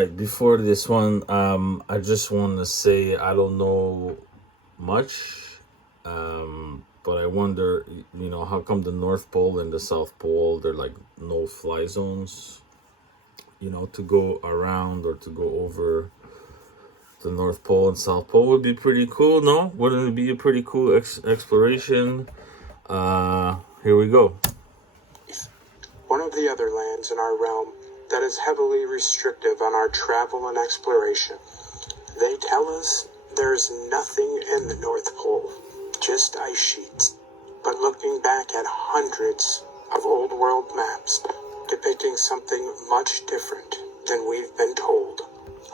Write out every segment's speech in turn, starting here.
right, before this one, I just want to say I don't know much, but I wonder, how come the North Pole and the South Pole, they're like no fly zones, to go around or to go over the North Pole and South Pole would be pretty cool, no? Wouldn't it be a pretty cool exploration? Here we go. One of the other lands in our realm that is heavily restrictive on our travel and exploration. They tell us there's nothing in the North Pole, just ice sheets. But looking back at hundreds of old world maps depicting something much different than we've been told,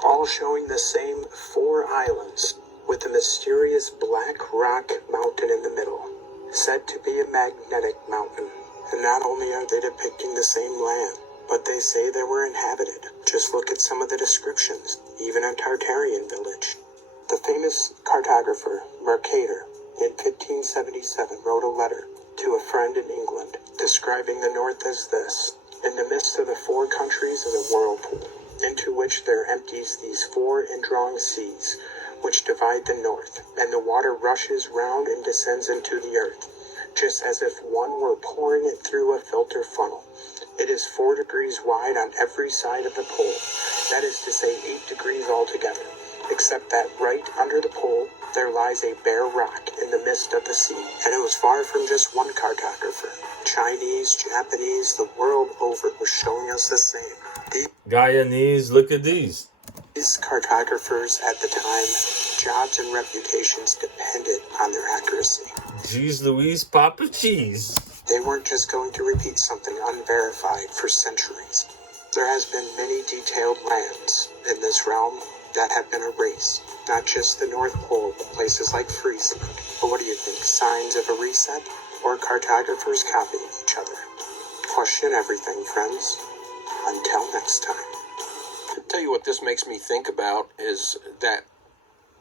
all showing the same 4 islands with a mysterious black rock mountain in the middle, said to be a magnetic mountain. And not only are they depicting the same land, but they say they were inhabited. Just look at some of the descriptions, even a Tartarian village. The famous cartographer Mercator in 1577 wrote a letter to a friend in England describing the north as this: in the midst of the 4 countries is a whirlpool, into which there empties these 4 indrawing seas, which divide the north, and the water rushes round and descends into the earth, just as if one were pouring it through a filter funnel. It is 4 degrees wide on every side of the pole, that is to say 8 degrees altogether, except that right under the pole there lies a bare rock in the midst of the sea. And it was far from just one cartographer. Chinese, Japanese, the world over was showing us the same. Guyanese, look at these. These cartographers at the time, jobs and reputations depended on their accuracy. Jeez Louise, Papa Cheese. They weren't just going to repeat something unverified for centuries. There has been many detailed lands in this realm that have been erased. Not just the North Pole, but places like Friesland. But what do you think? Signs of a reset? Or cartographers copying each other? Question everything, friends. Until next time. I'll tell you what this makes me think about is that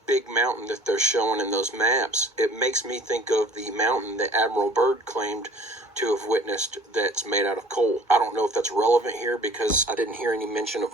big mountain that they're showing in those maps. It makes me think of the mountain that Admiral Byrd claimed to have witnessed that's made out of coal. I don't know if that's relevant here because I didn't hear any mention of